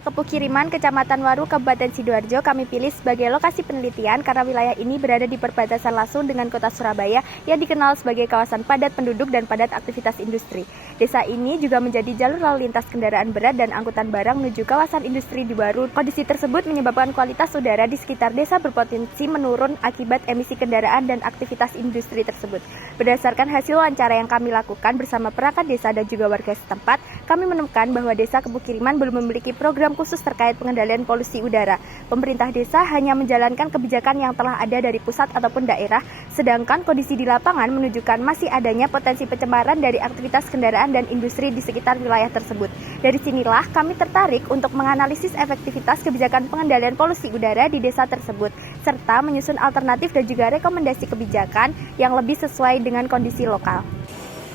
Kepukiriman, Kecamatan Waru, Kabupaten Sidoarjo kami pilih sebagai lokasi penelitian karena wilayah ini berada di perbatasan langsung dengan kota Surabaya yang dikenal sebagai kawasan padat penduduk dan padat aktivitas industri. Desa ini juga menjadi jalur lalu lintas kendaraan berat dan angkutan barang menuju kawasan industri di Waru. Kondisi tersebut menyebabkan kualitas udara di sekitar desa berpotensi menurun akibat emisi kendaraan dan aktivitas industri tersebut. Berdasarkan hasil wawancara yang kami lakukan bersama perangkat desa dan juga warga setempat, kami menemukan bahwa Desa Kepukiriman belum memiliki program khusus terkait pengendalian polusi udara. Pemerintah desa hanya menjalankan kebijakan yang telah ada dari pusat ataupun daerah, sedangkan kondisi di lapangan menunjukkan masih adanya potensi pencemaran dari aktivitas kendaraan dan industri di sekitar wilayah tersebut. Dari sinilah kami tertarik untuk menganalisis efektivitas kebijakan pengendalian polusi udara di desa tersebut, serta menyusun alternatif dan juga rekomendasi kebijakan yang lebih sesuai dengan kondisi lokal.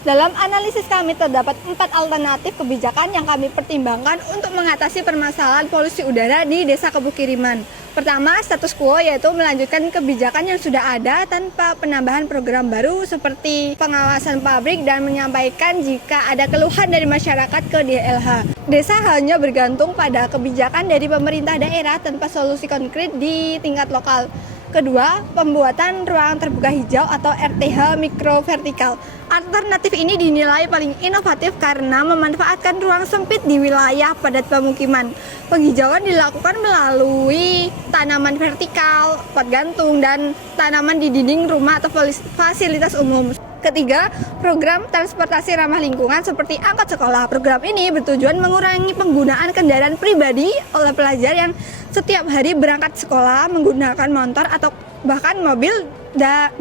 Dalam analisis kami terdapat 4 alternatif kebijakan yang kami pertimbangkan untuk mengatasi permasalahan polusi udara di Desa Kepukiriman. Pertama, status quo, yaitu melanjutkan kebijakan yang sudah ada tanpa penambahan program baru seperti pengawasan pabrik dan menyampaikan jika ada keluhan dari masyarakat ke DLH. Desa hanya bergantung pada kebijakan dari pemerintah daerah tanpa solusi konkret di tingkat lokal. Kedua, pembuatan ruang terbuka hijau atau RTH mikro vertikal. Alternatif ini dinilai paling inovatif karena memanfaatkan ruang sempit di wilayah padat pemukiman. Penghijauan dilakukan melalui tanaman vertikal, pot gantung, dan tanaman di dinding rumah atau fasilitas umum. Ketiga, program transportasi ramah lingkungan seperti angkot sekolah. Program ini bertujuan mengurangi penggunaan kendaraan pribadi oleh pelajar yang setiap hari berangkat sekolah menggunakan motor atau bahkan mobil.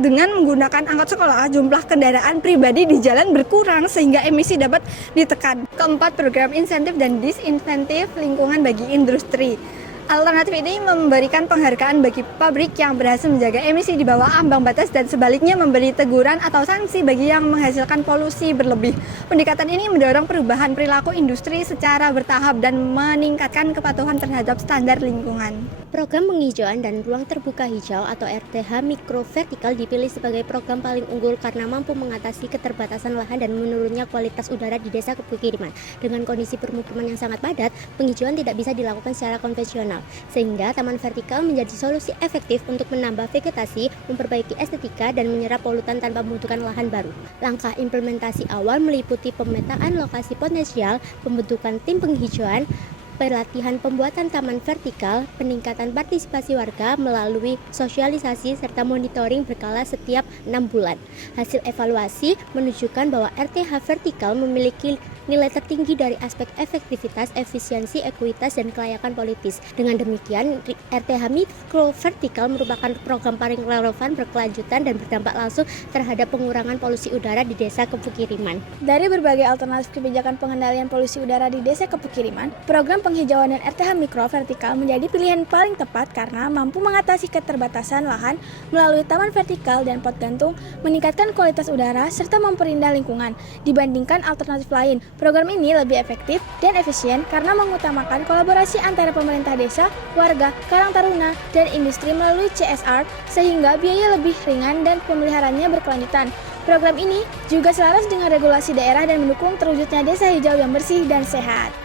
Dengan menggunakan angkot sekolah, jumlah kendaraan pribadi di jalan berkurang sehingga emisi dapat ditekan. Keempat, program insentif dan disinsentif lingkungan bagi industri. Alternatif ini memberikan penghargaan bagi pabrik yang berhasil menjaga emisi di bawah ambang batas dan sebaliknya memberi teguran atau sanksi bagi yang menghasilkan polusi berlebih. Pendekatan ini mendorong perubahan perilaku industri secara bertahap dan meningkatkan kepatuhan terhadap standar lingkungan. Program penghijauan dan ruang terbuka hijau atau RTH mikro vertikal dipilih sebagai program paling unggul karena mampu mengatasi keterbatasan lahan dan menurunnya kualitas udara di Desa Kepukiriman. Dengan kondisi permukiman yang sangat padat, penghijauan tidak bisa dilakukan secara konvensional, sehingga taman vertikal menjadi solusi efektif untuk menambah vegetasi, memperbaiki estetika, dan menyerap polutan tanpa membutuhkan lahan baru. Langkah implementasi awal meliputi pemetaan lokasi potensial, pembentukan tim penghijauan, pelatihan pembuatan taman vertikal, peningkatan partisipasi warga melalui sosialisasi serta monitoring berkala setiap 6 bulan. Hasil evaluasi menunjukkan bahwa RTH vertikal memiliki nilai tertinggi dari aspek efektivitas, efisiensi, ekuitas, dan kelayakan politis. Dengan demikian, RTH mikro vertikal merupakan program paling relevan, berkelanjutan, dan berdampak langsung terhadap pengurangan polusi udara di Desa Kepukiriman. Dari berbagai alternatif kebijakan pengendalian polusi udara di Desa Kepukiriman, program penghijauan dan RTH mikro vertikal menjadi pilihan paling tepat karena mampu mengatasi keterbatasan lahan melalui taman vertikal dan pot gantung, meningkatkan kualitas udara, serta memperindah lingkungan. Dibandingkan alternatif lain, program ini lebih efektif dan efisien karena mengutamakan kolaborasi antara pemerintah desa, warga, Karang Taruna, dan industri melalui CSR sehingga biaya lebih ringan dan pemeliharaannya berkelanjutan. Program ini juga selaras dengan regulasi daerah dan mendukung terwujudnya desa hijau yang bersih dan sehat.